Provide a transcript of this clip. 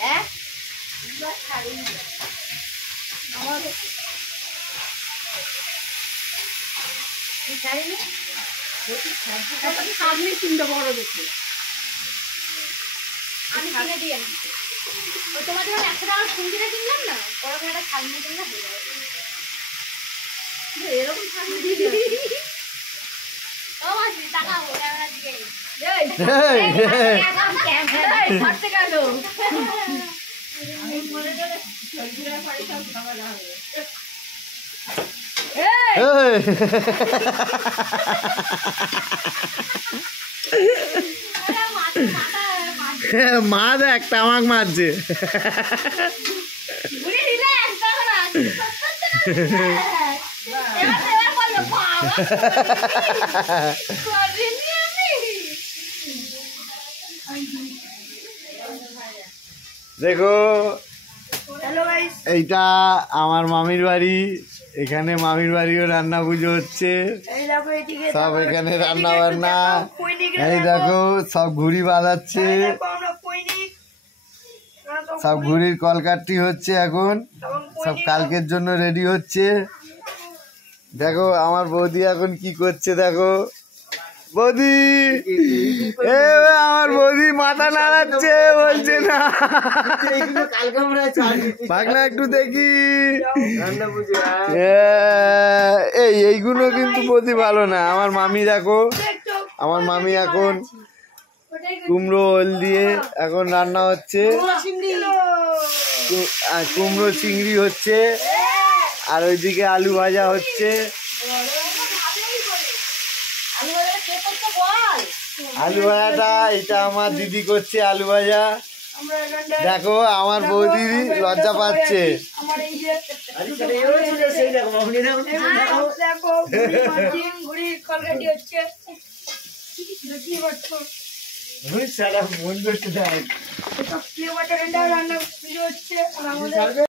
হ্যাঁ চিন্তা বড় দেখে আমি কিনে দিয়ে ওই তোমার যখন 100 টাকার ফোন কিনে কিনলাম না বড় করে একটা ছাগনি কিনলে হয়ে যাবে এরকম ছাগনি ও মাসি টাকা ও ক্যামেরা দিয়ে এই ক্যামেরা ছাড়তে গেল আমি বলে দেব সরগুড়া ফাড়ি সব খাওয়া হবে মা দেখ তামাক মারছে দেখো এইটা আমার মামির বাড়ি এখানে মামির বাড়িও রান্না পুজো হচ্ছে সব এখানে রান্না বান্না এই দেখো সব ঘুড়ি বাঁধাচ্ছে সব ঘুড়ির কলকাঠি হচ্ছে এখন সব কালকের জন্য রেডি হচ্ছে দেখো আমার বৌদি এখন কি করছে দেখো বৌদি আমার বৌদি মাথা নাড়াচ্ছে বলছে না পাগলা একটু দেখি এইগুলো কিন্তু বৌদি ভালো না আমার মামি দেখো আমার মামি এখন কুমড়ো ওল দিয়ে এখন রান্না হচ্ছে কুমড়ো চিংড়ি হচ্ছে আর ওইদিকে আলু ভাজা হচ্ছে আলু ভাজাটা এটা আমার দিদি করছে আলু ভাজা দেখো আমার বৌদি লজ্জা পাচ্ছে মন করতে